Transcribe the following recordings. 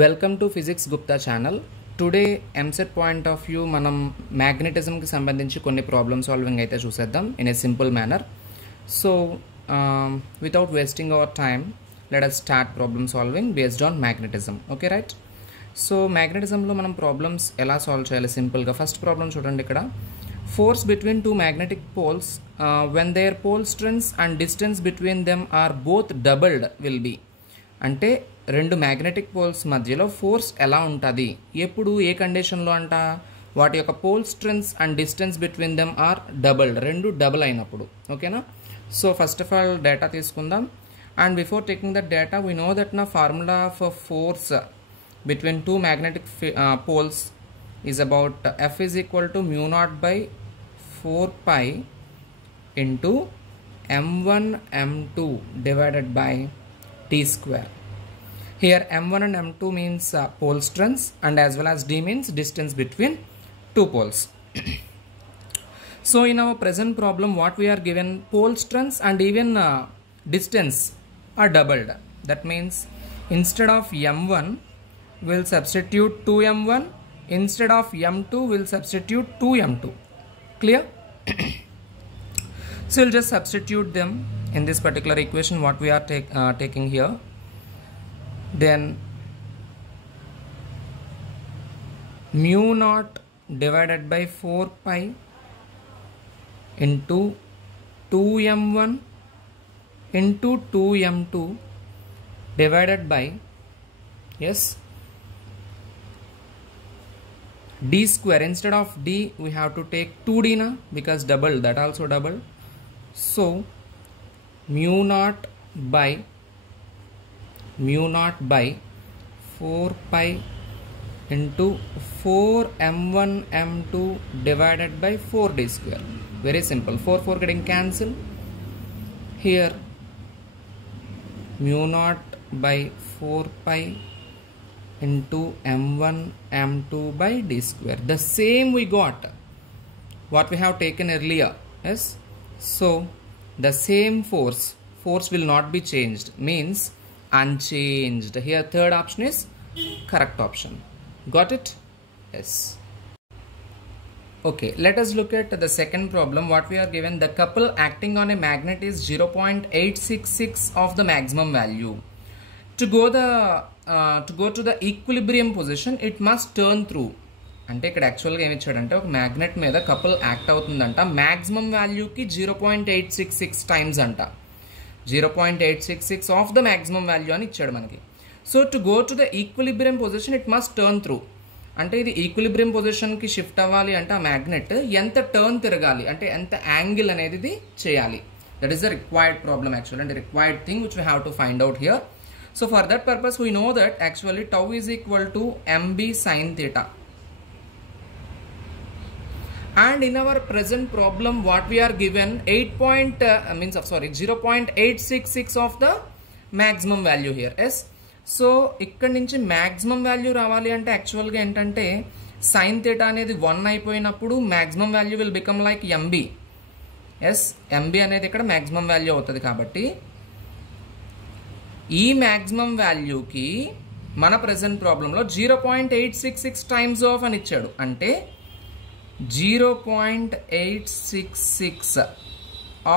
Welcome to physics Gupta channel. Today EAMCET point of view మనం మ్యాగ్నెటిజంకి సంబంధించి కొన్ని ప్రాబ్లమ్ సాల్వింగ్ అయితే చూసేద్దాం in a simple manner. So without wasting our time let us start problem solving based on magnetism. Okay right. So మ్యాగ్నెటిజంలో మనం problems ఎలా solve చేయాలి సింపుల్గా. ఫస్ట్ ప్రాబ్లమ్ చూడండి. ఇక్కడ force between two magnetic poles when their pole strengths and distance between them are both doubled will be. అంటే రెండు magnetic poles మధ్యలో ఫోర్స్ ఎలా ఉంటుంది, ఎప్పుడు, ఏ కండిషన్లో అంట, వాటి యొక్క pole strengths and distance between them are doubled, రెండు డబుల్ అయినప్పుడు. ఓకేనా. So first of all data తీసుకుందాం. And before taking that data we know that నా formula for force between two magnetic poles is about F is equal to mu naught by 4 pi into m1 m2 divided by t square. Here m1 and m2 means pole strengths and as well as d means distance between two poles. So in our present problem what we are given, pole strengths and even distance are doubled. That means instead of m1 we'll substitute 2m1, instead of m2 we'll substitute 2m2. Clear? So we'll just substitute them in this particular equation what we are taking here. Then mu naught divided by 4 pi into 2m1 into 2m2 divided by, yes, d square. Instead of d we have to take 2d na, because double, that also double. So mu naught by 4 pi into 4m1 m2 divided by 4d square. Very simple. 4 getting cancelled. Here mu naught by 4 pi into m1 m2 by d square. The same we got what we have taken earlier. Yes. So the same force will not be changed, means unchanged. Here third option is correct option. Got it? Yes. Okay, let us look at the second problem. What we are given, the couple acting on a magnet is 0.866 of the maximum value. To go to the equilibrium position it must turn through. అంటే ఇక్కడ యాక్చువల్గా ఏమి ఇచ్చాడంటే ఒక magnet మీద couple act అవుతుందంట, maximum వాల్యూకి 0.866 times అంట. 0.866 of the maximum value అని ఇచ్చాడు మనకి. So to go to the equilibrium position it must turn through. అంటే ఇది ఈక్విలిబ్రియం పొజిషన్కి షిఫ్ట్ అవ్వాలి అంటే ఆ మ్యాగ్నెట్ ఎంత టర్న్ తిరగాలి, అంటే ఎంత యాంగిల్ అనేది ఇది చేయాలి. That is the required problem actual, అంటే required thing which we have to find out here. So for that purpose we know that actually tau is equal to mb sin theta. And in our present problem what we are given 0.866 of the maximum value here. Yes. So ఇక్కడ నుంచి maximum value రావాలి అంటే యాక్చువల్గా ఏంటంటే sin theta అనేది 1 అయిపోయినప్పుడు maximum value will become like mb. Yes, mb అనేది ఇక్కడ maximum value అవుతుంది. కాబట్టి ఈ మ్యాక్సిమం వాల్యూకి మన ప్రెజెంట్ ప్రాబ్లంలో 0.866 టైమ్స్ ఆఫ్ అని ఇచ్చాడు. అంటే 0.866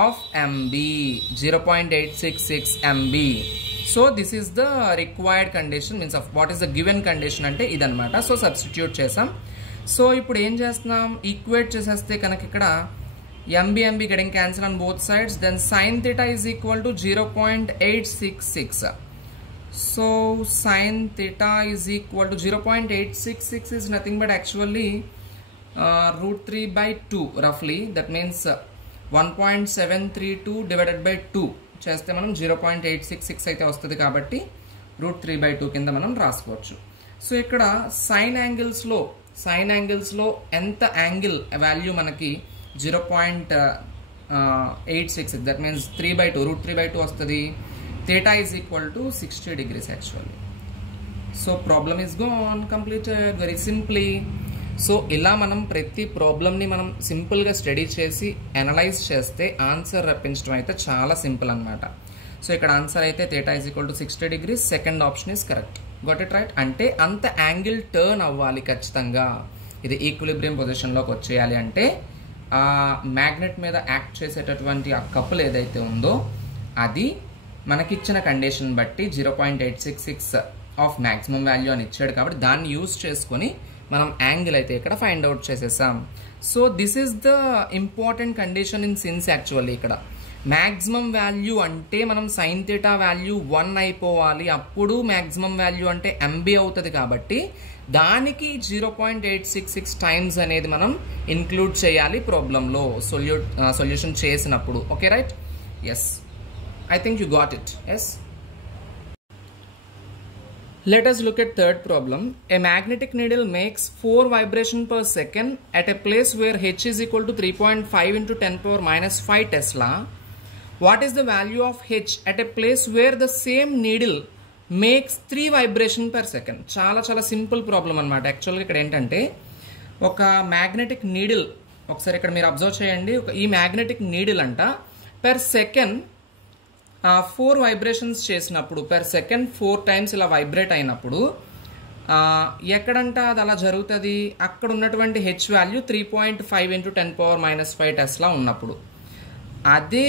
of MB, 0.866 MB. So this is the required condition, means of what is the given condition అంటే ఇదనమాట. సో సబ్స్టిట్యూట్ చేసాం. సో ఇప్పుడు ఏం చేస్తున్నాం, ఈక్వేట్ చేసేస్తే కనుక ఇక్కడ MB getting cancelled on both sides, then sin theta is equal to 0.866. So sin theta is equal to 0.866 is nothing but actually root 3 by 2 roughly. That means 1.732 divided by 2 చేస్తే మనం 0.866 అయితే వస్తుంది. కాబట్టి root 3 by 2 కింద మనం రాసుకోవచ్చు. So ఇక్కడ sign యాంగిల్స్లో ఎంత యాంగిల్ వాల్యూ మనకి 0.866, that means 3 by 2, root 3 by 2 వస్తుంది. theta is equal to 60 degrees actually. So problem is gone, completed very simply. So ఇలా మనం ప్రతి ప్రాబ్లమ్ని మనం సింపుల్గా స్టడీ చేసి అనలైజ్ చేస్తే ఆన్సర్ రప్పించడం అయితే చాలా సింపుల్ అనమాట. సో ఇక్కడ ఆన్సర్ అయితే theta is equal to 60 degrees. Second option is correct. Got it right? అంటే అంత యాంగిల్ టర్న్ అవ్వాలి ఖచ్చితంగా. ఇది ఈక్విలిబ్రియం పొజిషన్లోకి వచ్చేయాలి అంటే ఆ మ్యాగ్నెట్ మీద యాక్ట్ చేసేటటువంటి ఆ కపుల్ ఏదైతే ఉందో అది మనకిచ్చిన కండిషన్ బట్టి 0.866 ఆఫ్ మ్యాక్సిమం వాల్యూ అని ఇచ్చాడు కాబట్టి దాన్ని యూజ్ చేసుకొని మనం యాంగిల్ అయితే ఇక్కడ ఫైండ్ అవుట్ చేసేసాం. So this is the important condition in since. Actually ఇక్కడ మ్యాక్సిమం వాల్యూ అంటే మనం సైన్ థీటా వాల్యూ 1 అయిపోవాలి, అప్పుడు మ్యాక్సిమం వాల్యూ అంటే MB అవుతుంది. కాబట్టి దానికి 0.866 టైమ్స్ అనేది మనం ఇంక్లూడ్ చేయాలి ప్రాబ్లంలో సొల్యూషన్ చేసినప్పుడు. Okay right? Yes, I think you got it. Yes. Let us look at third problem. A magnetic needle makes 4 vibrations per second at a place where H is equal to 3.5 into 10 power minus 5 Tesla. What is the value of H at a place where the same needle makes 3 vibrations per second? చాలా simple problem అనమాట. యాక్చువల్గా ఇక్కడ ఏంటంటే ఒక magnetic needle, ఒకసారి ఇక్కడ మీరు observe చేయండి, ఈ మ్యాగ్నెటిక్ నీడిల్ అంట పెర్ సెకండ్ 4 వైబ్రేషన్స్ చేసినప్పుడు, పెర్ సెకండ్ 4 టైమ్స్ ఇలా వైబ్రేట్ అయినప్పుడు ఎక్కడంట అది అలా జరుగుతుంది? అక్కడ ఉన్నటువంటి H value 3.5 into 10 power minus 5 Tesla ఉన్నప్పుడు. అదే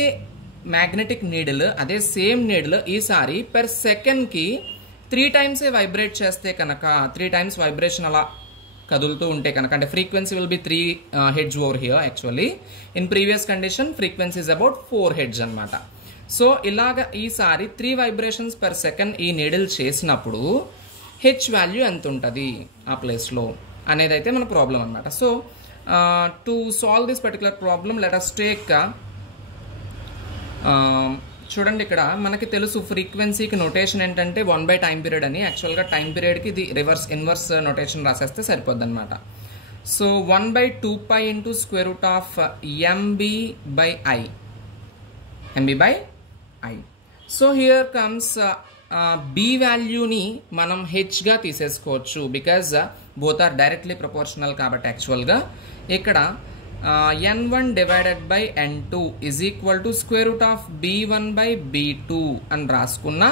మ్యాగ్నెటిక్ నీడిల్, అదే సేమ్ నీడిల్ ఈసారి పెర్ సెకండ్కి 3 టైమ్సే వైబ్రేట్ చేస్తే కనుక, 3 టైమ్స్ వైబ్రేషన్ అలా కదులుతూ ఉంటే కనుక, అంటే frequency will be 3 hedge over here. Actually in previous condition frequency is about 4 hedge అనమాట. సో ఇలాగ ఈసారి 3 వైబ్రేషన్స్ పర్ సెకండ్ ఈ నీడిల్ చేసినప్పుడు హెచ్ వాల్యూ ఎంత ఉంటుంది ఆ ప్లేస్లో అనేది అయితే మన ప్రాబ్లం అనమాట. So to solve this particular problem let us take, చూడండి ఇక్కడ మనకి తెలుసు ఫ్రీక్వెన్సీకి నోటేషన్ ఏంటంటే 1 టైం పీరియడ్ అని. యాక్చువల్గా టైం పీరియడ్కి ఇది ఇన్వర్స్ నోటేషన్ రాసేస్తే సరిపోద్ది అనమాట. So 1/2π into square root of MB/I. So here comes B వాల్యూని మనం హెచ్గా తీసేసుకోవచ్చు because both are directly proportional కాబట్టి. యాక్చువల్గా ఇక్కడ N1 divided by N2 is equal to square root of B1/B2 అని రాసుకున్న,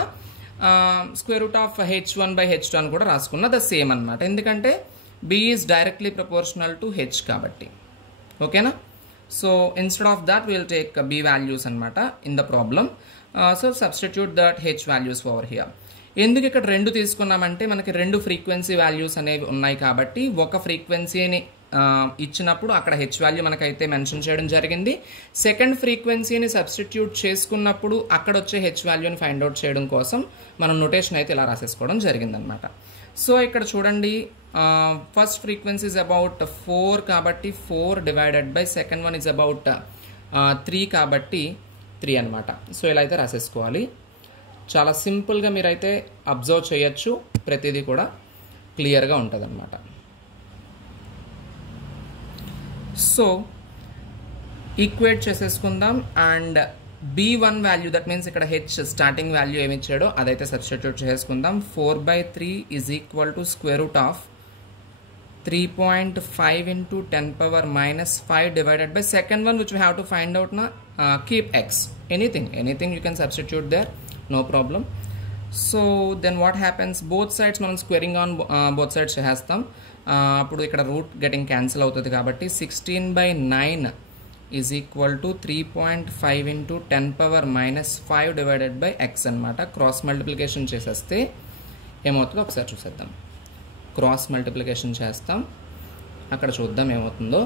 square root of H1/H2 అని కూడా రాసుకున్న ద సేమ్ అనమాట. ఎందుకంటే B is directly proportional to H కాబట్టి. ఓకేనా? So instead of that we will take B values అనమాట in the problem. So substitute that H values over here. ఎందుకు ఇక్కడ 2 తీసుకున్నామంటే మనకి 2 ఫ్రీక్వెన్సీ వాల్యూస్ అనేవి ఉన్నాయి కాబట్టి ఒక ఫ్రీక్వెన్సీని ఇచ్చినప్పుడు అక్కడ హెచ్ వాల్యూ మనకైతే మెన్షన్ చేయడం జరిగింది. సెకండ్ ఫ్రీక్వెన్సీని సబ్స్టిట్యూట్ చేసుకున్నప్పుడు అక్కడ వచ్చే హెచ్ వాల్యూని ఫైండ్ అవుట్ చేయడం కోసం మనం నోటేషన్ అయితే ఇలా రాసేసుకోవడం జరిగిందనమాట. సో ఇక్కడ చూడండి, ఫస్ట్ ఫ్రీక్వెన్సీ ఇస్ అబౌట్ 4 కాబట్టి 4 divided by second one is about 3 కాబట్టి 3 అనమాట. సో ఇలా అయితే రాసేసుకోవాలి. చాలా సింపుల్గా మీరైతే అబ్జర్వ్ చేయొచ్చు, ప్రతిదీ కూడా క్లియర్గా ఉంటుంది అనమాట. సో ఈక్వేట్ చేసేసుకుందాం and B1 value, that means ఇక్కడ హెచ్ స్టార్టింగ్ వాల్యూ ఏమి ఇచ్చాడో అదైతే సబ్స్టిట్యూట్ చేసుకుందాం. 4/3 is equal to square root of 3.5 into 10 power minus 5 divided by second one which we have to find out na, keep x, anything you can substitute there, no problem. So then what happens, both sides మనం squaring on both sides చేస్తాం. అప్పుడు ఇక్కడ route getting cancel అవుతుంది కాబట్టి 16/9 is equal to 3.5 into 10 power minus 5 divided by x అనమాట. Cross multiplication చేసేస్తే ఏమవుతుందో ఒకసారి చూసేద్దాం. క్రాస్ మల్టిప్లికేషన్ చేస్తాం, అక్కడ చూద్దాం ఏమవుతుందో.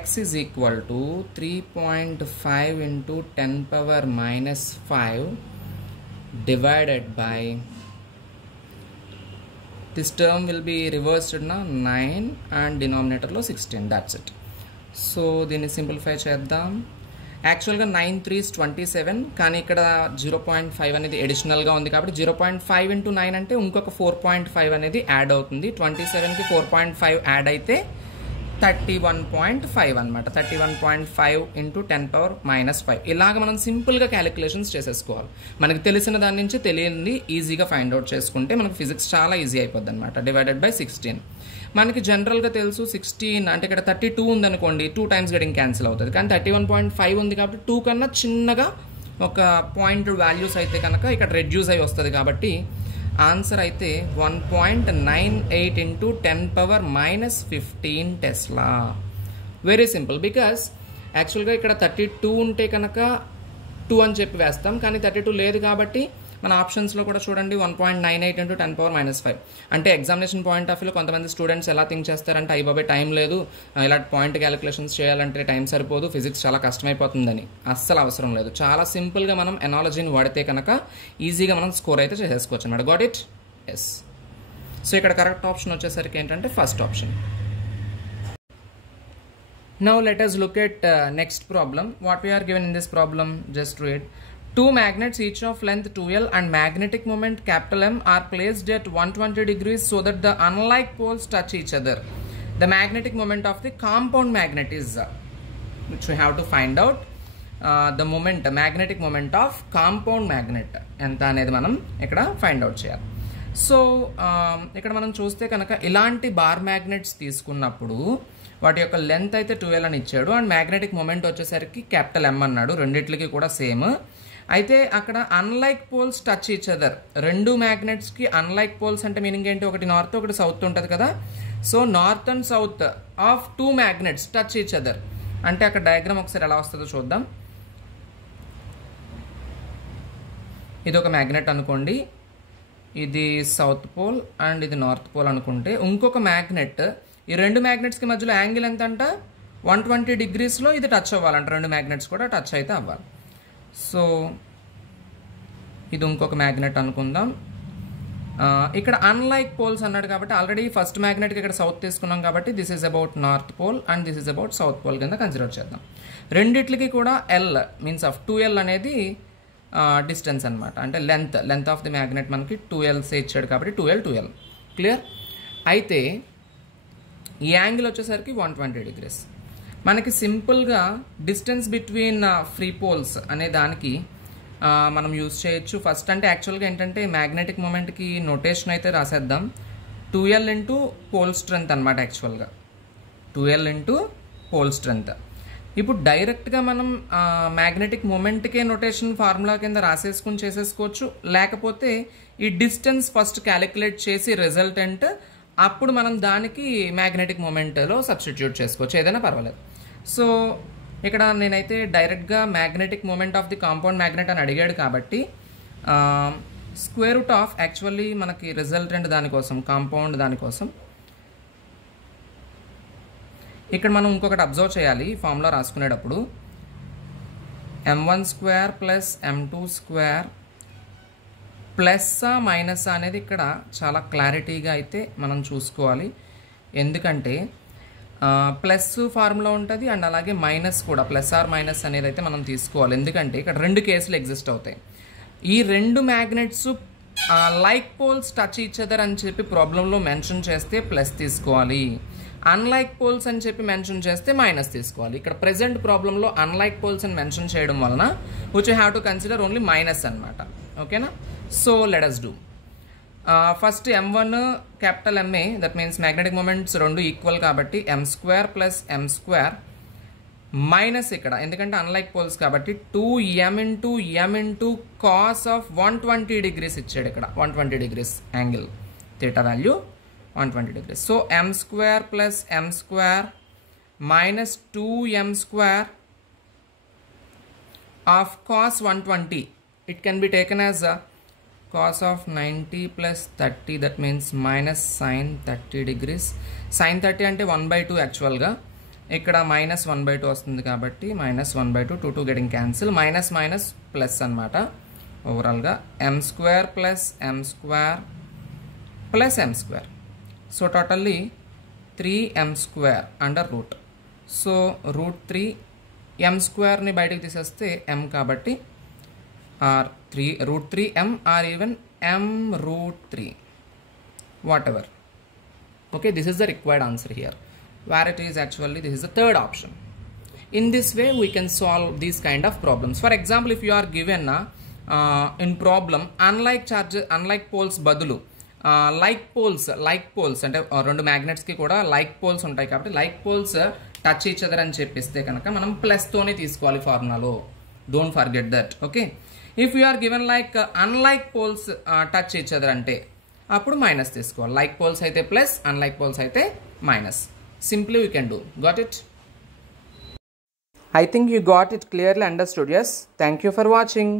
x is equal to 3.5 into 10 power minus 5 divided by, this term will be reversed na 9 and denominator lo 16, that's it. So దీన్ని సింప్లిఫై చేద్దాం. యాక్చువల్గా 9 3 is 27, కానీ ఇక్కడ 0.5 అనేది ఎడిషనల్గా ఉంది కాబట్టి 0.5 into 9 అంటే ఇంకొక 4.5 అనేది యాడ్ అవుతుంది. 27కి 4.5 యాడ్ అయితే 31.5 అనమాట. 31.5 into 10 power minus 5. ఇలాగ మనం సింపుల్గా క్యాలిక్యులేషన్స్ చేసేసుకోవాలి. మనకి తెలిసిన దాని నుంచి తెలియనిది ఈజీగా ఫైండ్ అవుట్ చేసుకుంటే మనకు ఫిజిక్స్ చాలా ఈజీ అయిపోద్ది అనమాట. Divided by 16. మనకి జనరల్గా తెలుసు 16 అంటే ఇక్కడ 32 ఉందనుకోండి, 2 టైమ్స్ గెటింగ్ క్యాన్సిల్ అవుతుంది. కానీ 31.5 ఉంది కాబట్టి 2 కన్నా చిన్నగా ఒక పాయింట్ వాల్యూస్ అయితే కనుక ఇక్కడ రెడ్యూస్ అయి వస్తుంది కాబట్టి ఆన్సర్ అయితే 1.98 into 10⁻⁻15 Tesla. Very simple. Because యాక్చువల్గా ఇక్కడ 32 ఉంటే కనుక 2 అని చెప్పి వేస్తాం, కానీ 32 లేదు కాబట్టి మన ఆప్షన్స్లో కూడా చూడండి 1.98 into 10⁻⁵. అంటే ఎగ్జామినేషన్ పాయింట్ ఆఫ్ వ్యూలో కొంతమంది స్టూడెంట్స్ ఎలా థింక్ చేస్తారంటే అయ్యి బాబాయ్ టైం లేదు, ఇలా పాయింట్ క్యాలిక్యులేషన్స్ చేయాలంటే టైం సరిపోదు, ఫిజిక్స్ చాలా కష్టమైపోతుందని. అస్సలు అవసరం లేదు. చాలా సింపుల్గా మనం ఎనాలజీని వాడితే కనుక ఈజీగా మనం స్కోర్ అయితే చేసేసుకోవచ్చు అన్నమాట. Got it? ఎస్. సో ఇక్కడ కరెక్ట్ ఆప్షన్ వచ్చేసరికి ఏంటంటే first option. Now let us look at next problem. What we are given in this problem, just read. Two magnets each of length 2L and magnetic moment capital M are placed at 120 degrees so that the unlike poles touch each other. The magnetic moment of the compound magnet is, which we have to find out, the moment, magnetic moment of compound magnet. ఎంత అనేది మనం ఇక్కడ find out చేయాలి. So ఇక్కడ మనం చూస్తే కనుక ఇలాంటి బార్ మ్యాగ్నెట్స్ తీసుకున్నప్పుడు వాటి యొక్క లెంత్ అయితే 12 అని ఇచ్చాడు అండ్ మ్యాగ్నెటిక్ మొమెంట్ వచ్చేసరికి క్యాపిటల్ M అన్నాడు. రెండిట్లకి కూడా సేమ్. అయితే అక్కడ unlike poles touch each other. రెండు మ్యాగ్నెట్స్కి అన్లైక్ పోల్స్ అంటే మీనింగ్ ఏంటి? ఒకటి నార్త్ ఒకటి సౌత్ ఉంటుంది కదా. So north and south of 2 magnets touch each other అంటే అక్కడ డయాగ్రామ్ ఒకసారి ఎలా వస్తుందో చూద్దాం. ఇది ఒక మ్యాగ్నెట్ అనుకోండి, ఇది సౌత్ పోల్ అండ్ ఇది నార్త్ పోల్ అనుకుంటే, ఇంకొక మ్యాగ్నెట్, ఈ రెండు మ్యాగ్నెట్స్కి మధ్యలో యాంగిల్ ఎంత అంట? 120 డిగ్రీస్లో ఇది టచ్ అవ్వాలంట. రెండు మ్యాగ్నెట్స్ కూడా టచ్ అయితే అవ్వాలి. సో ఇది ఇంకొక మ్యాగ్నెట్ అనుకుందాం. ఇక్కడ అన్లైక్ పోల్స్ అన్నాడు కాబట్టి ఆల్రెడీ ఫస్ట్ మ్యాగ్నెట్కి ఇక్కడ సౌత్ తీసుకున్నాం కాబట్టి this is about north pole and this is about south pole కింద కన్సిడర్ చేద్దాం. రెండిట్లకి కూడా ఎల్ మీన్స్ ఆఫ్ 2L అనేది డిస్టెన్స్ అనమాట. అంటే లెంత్ ఆఫ్ ది మ్యాగ్నెట్ మనకి 2L ఇచ్చాడు కాబట్టి 2L. క్లియర్? అయితే ఈ యాంగిల్ వచ్చేసరికి 120 డిగ్రీస్. మనకి సింపుల్గా డిస్టెన్స్ బిట్వీన్ ఫ్రీ పోల్స్ అనే దానికి మనం యూజ్ చేయొచ్చు. ఫస్ట్ అంటే యాక్చువల్గా ఏంటంటే మ్యాగ్నెటిక్ మూమెంట్కి నోటేషన్ అయితే రాసేద్దాం. 2L ఇంటూ పోల్ స్ట్రెంత్ అనమాట. యాక్చువల్గా 2L ఇంటూ పోల్ స్ట్రెంత్. ఇప్పుడు డైరెక్ట్గా మనం మ్యాగ్నెటిక్ మూమెంట్కే నోటేషన్ ఫార్ములా కింద రాసేసుకుని చేసేసుకోవచ్చు. లేకపోతే ఈ డిస్టెన్స్ ఫస్ట్ క్యాలిక్యులేట్ చేసి రిజల్టెంట్ అప్పుడు మనం దానికి మ్యాగ్నెటిక్ మూమెంట్లో సబ్స్టిట్యూట్ చేసుకోవచ్చు, ఏదైనా పర్వాలేదు. సో ఇక్కడ నేనైతే డైరెక్ట్గా magnetic moment of the compound magnet అని అడిగాడు కాబట్టి స్క్వేర్ రూట్ ఆఫ్ యాక్చువల్లీ మనకి రిజల్టెంట్ దానికోసం కాంపౌండ్ దానికోసం ఇక్కడ మనం ఇంకొకటి అబ్జర్వ్ చేయాలి ఫార్ములా రాసుకునేటప్పుడు. m1² ప్లస్ m2² ప్లస్సా మైనస్ అనేది ఇక్కడ చాలా క్లారిటీగా అయితే మనం చూసుకోవాలి. ఎందుకంటే ప్లస్ ఫార్ములా ఉంటుంది అండ్ అలాగే మైనస్ కూడా, ప్లస్ ఆర్ మైనస్ అనేది అయితే మనం తీసుకోవాలి. ఎందుకంటే ఇక్కడ రెండు కేసులు ఎగ్జిస్ట్ అవుతాయి. ఈ రెండు magnets like poles touch each other అని చెప్పి ప్రాబ్లంలో మెన్షన్ చేస్తే ప్లస్ తీసుకోవాలి, అన్లైక్ పోల్స్ అని చెప్పి మెన్షన్ చేస్తే మైనస్ తీసుకోవాలి. ఇక్కడ ప్రెజెంట్ ప్రాబ్లంలో అన్లైక్ పోల్స్ అని మెన్షన్ చేయడం వలన which you have to consider only minus అనమాట. ఓకేనా? So let us do. First m1 capital MA, that means magnetic moments రెండు ఈక్వల్ కాబట్టి m² ప్లస్ m² మైనస్ ఇక్కడ ఎందుకంటే అన్లైక్ పోల్స్ కాబట్టి 2m into cos of 120 degrees ఇచ్చాడు. ఇక్కడ 120 degrees angle theta value 120 degrees. So m² plus m² minus 2m² of cos 120. It can be taken as a cos of 90 plus 30, that means minus sin 30 degrees. Sin 30 అంటే 1/2 యాక్చువల్గా, ఇక్కడ minus 1/2 వస్తుంది కాబట్టి minus 1/2, 2 getting cancel, minus minus plus అనమాట. ఓవరాల్గా m² plus m² plus m². So totally 3m² under root. So √3 m²ని బయటకు తీసేస్తే m కాబట్టి or √3m or even m√3, whatever. Okay, this is the required answer here, where it is actually this is the third option. In this way we can solve these kind of problems. For example, if you are given in problem unlike poles బదులు like poles అంటే రెండు magnets కి కూడా like poles ఉంటాయి కాబట్టి like poles touch each other అని చెప్పిస్తే కనుక మనం ప్లస్ తోనే తీసుకోవాలి ఫార్ములాలో. Don't forget that. Okay, if you are given like unlike poles touch each other అంటే అప్పుడు మైనస్ తీసుకోవాలి. లైక్ పోల్స్ అయితే ప్లస్, అన్లైక్ పోల్స్ అయితే minus. Simply you can do. Got it? I think you got it clearly understood. Yes. Thank you for watching.